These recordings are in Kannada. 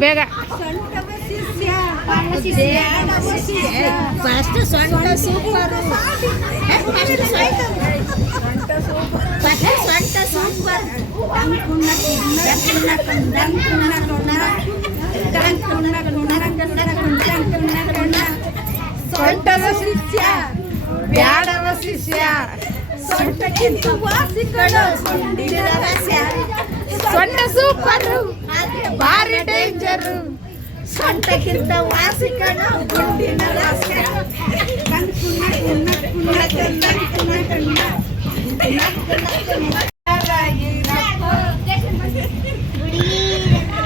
ಬೇಗ. ಸೊಂಟದ ಶಿಷ್ಯ ಬ್ಯಾಡದ ಶಿಷ್ಯ ಸೊಂಟಕ್ಕಿಂತ ರಹಸ್ಯ ಸೊಂಟ ಸೂಪರ್ ಡೇಂಜರ್ ಸೊಂಟಕ್ಕಿಂತ ವಾಸಿಗಳು ಗುಂಡಿನ ರಹಸ್ಯ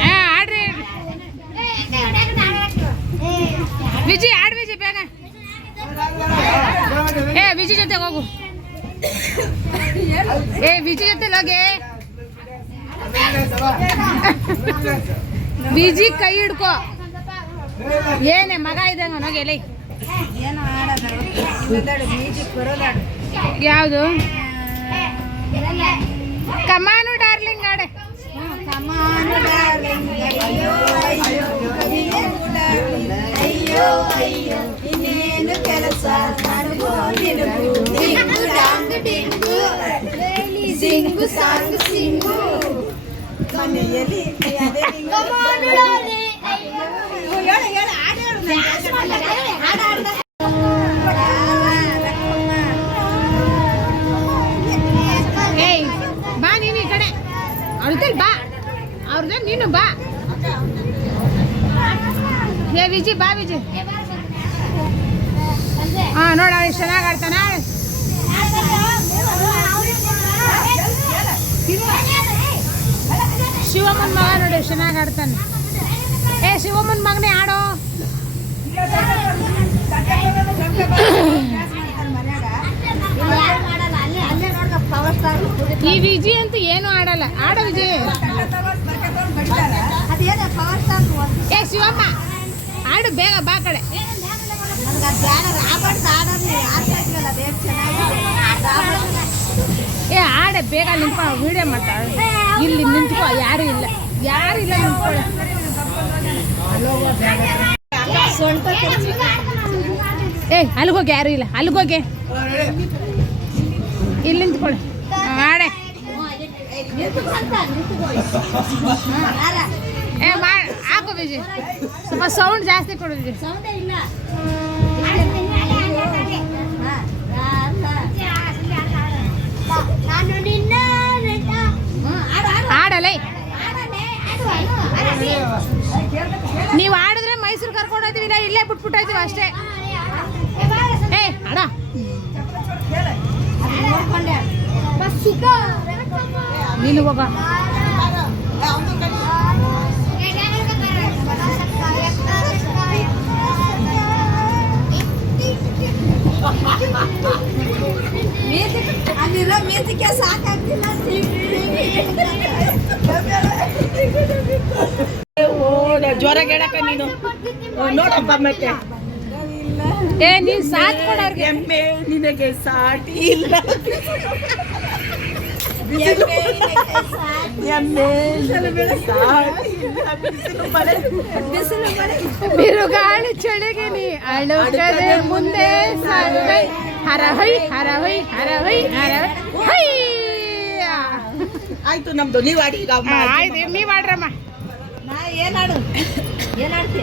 ಏ, ಆಡ್ರಿ. ವಿಜಿ ಆಡ್ ವಿಜಿ ಬೇಗ. ಏ ವಿಜಿ ಜೊತೆ ಹೋಗು. ಏ ವಿಜಿ ಜೊತೆ ಹೋಗಿ. ವಿಜಿ ಕೈ ಹಿಡ್ಕೊ. ಏನೇ ಮಗ ಇದೆ ನನಗೆ ಯಾವುದು? ಕಮಾನು ಡಾರ್ಲಿಂಗ್ ಆಡೆ ಸಿಂಗು ಸಾಂಗು ಸಿಂಗು. ಮನೆಯಲ್ಲಿ ಅದೇ ಬಾ ನೀನು ಈ ಕಡೆ. ಅವ್ರದಲ್ಲಿ ಬಾ. ಅವ್ರದ್ದು ನೀನು ಬಾ. ಏ ವಿಜಿ ಬಾ ವಿಜಿ. ಹಾ ನೋಡ ಎಷ್ಟು ಚೆನ್ನಾಗಿ ಆಡ್ತಾನ. ಶಿವಮ್ಮನ ಮಗ ನೋಡಿ, ಚೆನ್ನಾಗಿ ಆಡ್ತಾನೆ. ಏ, ಶಿವಮ್ಮನ ಮಗನೇ ಆಡೋ. ಈ ವಿಜಿ ಅಂತ ಏನು ಆಡಲ್ಲ. ಆಡೋ ವಿಜಿ. ಏ, ಶಿವಮ್ಮ, ಆಡು, ಬೇಗ ಬಾ ಕಡೆ. ಏ, ಆಡ, ಬೇಗ ನಿಂಪ ವಿಡಿಯೋ ಮಾಡ್ತಾಳೆ ಇಲ್ಲಿ ನಿಂತ್ಕೋ, ಯಾರು ಇಲ್ಲ. ಯಾರು ಇಲ್ಲ ನಿಂತ್ಕೊಳ್ಳೆ. ಏ ಅಲ್ಗೋಗಿ ಯಾರು ಇಲ್ಲ. ಅಲ್ಗೋಗಿ ಇಲ್ಲಿ ನಿಂತ್ಕೊಳ್ಳಿ. ಮಾಡೆ ಏ ಮಾ ಹಾಕು ವಿಜಯ್ ಸ್ವಲ್ಪ ಸೌಂಡ್ ಜಾಸ್ತಿ ಕೊಡು ಇಲ್ಲ. ಹೋಗ್ತೀವಿ ಅಷ್ಟೇ. ಏ ಆಡ ನೀನು ಹೋಗ. ಅಲ್ಲಿರೋ ಮೇಸಿಗೆ ಸಾಕಾಗ್ತಿಲ್ಲ ಜ್ವರ ಗೆಡಕ ನೀನು. ನೋಡಪ್ಪ ಮತ್ತೆ ಏ ನೀ ಸಾಥ್ ಕೊಡೋರ್ಗೆ ಎಮ್ಮೆ ನಿನಗೆ ಸಾಟಿ ಇಲ್ಲ. ಎಮ್ಮೆ ಬಿರುಗಾಳಿ ಚಳಿಗೆ ನೀ ಅಳುಕದೆ ಮುಂದೆ ಸಾಗುವೆ ಹರ ಹೈ ಹರ ಹೈ ಹರ ಹೈ ಹರ ಹೈ. ಆಯ್ತು ನಮ್ದು ನೀವು ಆಡಿ ಈಗ ಆಯ್ತು ನೀವ್ ಆಡ್ರಮ್ಮ. ನಾ ಏನಾಡು ಏನಾಡ್ತಿ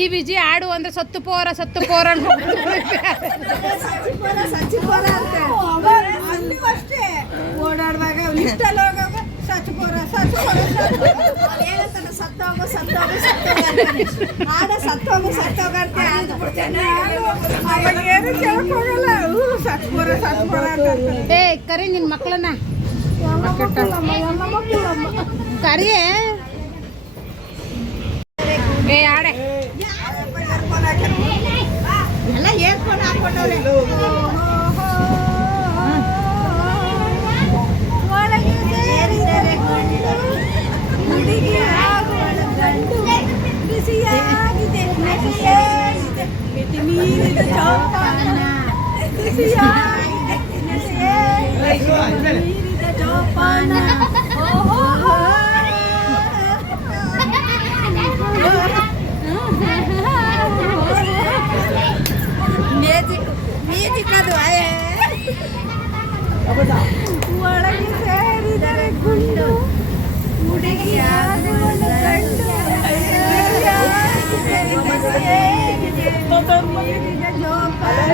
ಈ ವಿಜಿ ಆಡು ಅಂದ್ರೆ ಸತ್ತು ಪೋರ ಸತ್ತು ಪೋರ ಅಂತ ಓಡಾಡುವಾಗ ಸತ್ತೋಗು ಸತ್ತೋಗು ಆಡ ಸತ್ತೋಗು ಬಿಡ್ತೇನೆ. ಏನು ಕೇಳ್ಕೊಳಲ್ಲ ಹ್ಞೂ ಸತ್ಪುರ ಸತ್ಪುರ ಅಂತ ಅಂತಾನೆ. ಏ ಕರಿ ನಿನ್ ಮಕ್ಕಳನ್ನ ಯಮ್ಮ ಮಕ್ಕಳಮ್ಮ, ಯಮ್ಮ ಮಕ್ಕಳಮ್ಮ. ಕರಿಯೇ. ಒಳಗೆ ಸೇರಿದರೆ ಗುಂಡು ಹುಡುಗಿಯಾದವಳು ಗಂಡು ನೀರಿನ ಜೋಪಾನ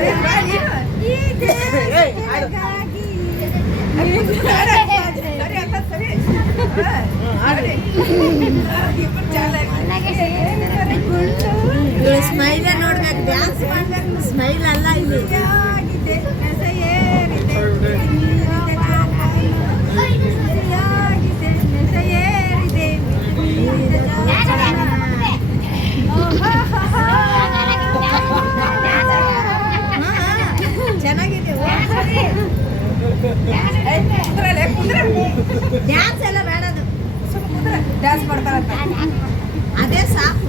ಈ ದೇವರಿಗಾಗಿ ಸ್ಮೈಲ್ ನೋಡ್ಬೇಕು ಡ್ಯಾನ್ಸ್ ಮಾಡ್ಬೇಕು ಸ್ಮೈಲ್ ಅಲ್ಲ ಇಲ್ಲಿ ಅದೇ ಸಾಕು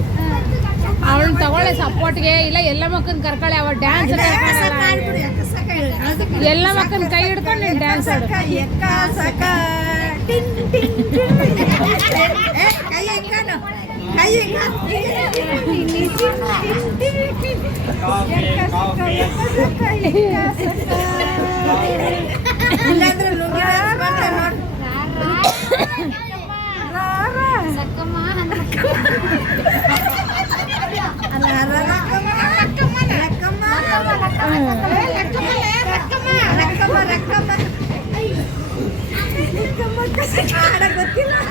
ಅವಳನ್ನ ತಗೊಳ್ಳೆ ಸಪೋರ್ಟ್ಗೆ. ಇಲ್ಲ ಎಲ್ಲ ಮಕ್ಕನ್ ಕರ್ಕೊಳ್ಳಿ ಅವ ಡ್ಯಾನ್ಸ್ ಎಲ್ಲ ಮಕ್ಕನ್ ಕೈ ಹಿಡ್ಕೊಂಡು ನೀನು ಡ್ಯಾನ್ಸ್. ಇಲ್ಲಾಂದ್ರೆ ರಕ್ಕಮ್ಮ. ರಕ್ಕಮ್ಮ. ಏ, ರಕ್ಕಮ್ಮ, ರಕ್ಕಮ್ಮ, ರಕ್ಕಮ್ಮ, ರಕ್ಕಮ್ಮ.